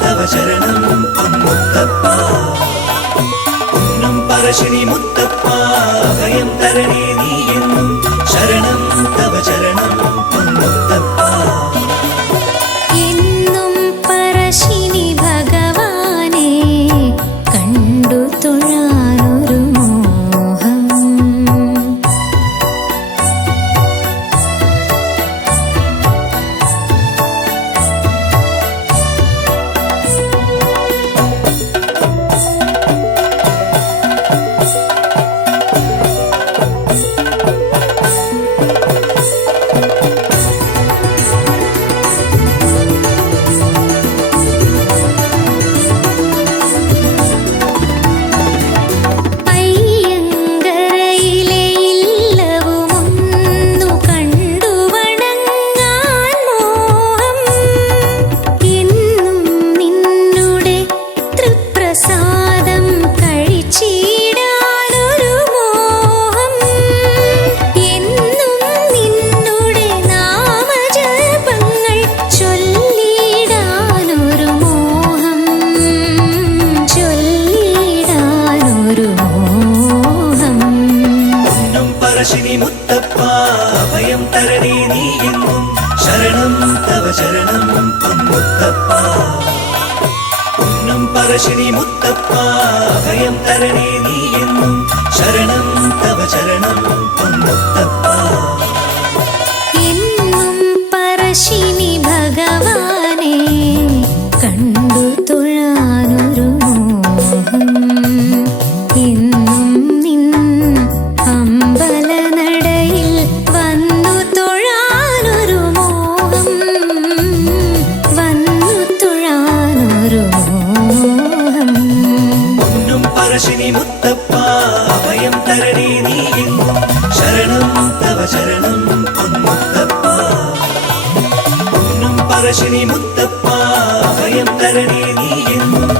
തവ ശരണം പൊന്മുത്തപ്പ. പൊന്നും പറശ്ശിനി മുത്തപ്പ അഭയം തരണേ നീ എന്നും ശരണം തവ ശരണം പൊന്മുത്തപ്പ. എന്നും പറശ്ശിനി ഭഗവാനെ കണ്ടു തൊഴാനൊരു മോഹം. പറശ്ശിനി മുത്തപ്പ അഭയം തരണേ നീ എന്നും ശരണം തവ ശരണം പൊന്മുത്തപ്പ. പൊന്നും പറശ്ശിനി മുത്തപ്പ അഭയം തരണേ നീ എന്നും ശരണം തവ ശരണം പൊന്മുത്തപ്പ. എന്നും പറശ്ശിനി ഭഗവാനെ കണ്ടു തൊഴാനൊരു മോഹം. എന്നും നിൻ അമ്പലനടയിൽ വന്നു തൊഴാനൊരു മോഹം. വന്നു തൊഴാനൊരു മോഹം. പൊന്നും പറശ്ശിനി മുത്തപ്പ അഭയം തരണേ നീ എന്നും ശരണം തവ ശരണം പൊന്മുത്തപ്പ. പൊന്നും പറശ്ശിനി മുത്തപ്പ അഭയം തരണേ നീ എന്നും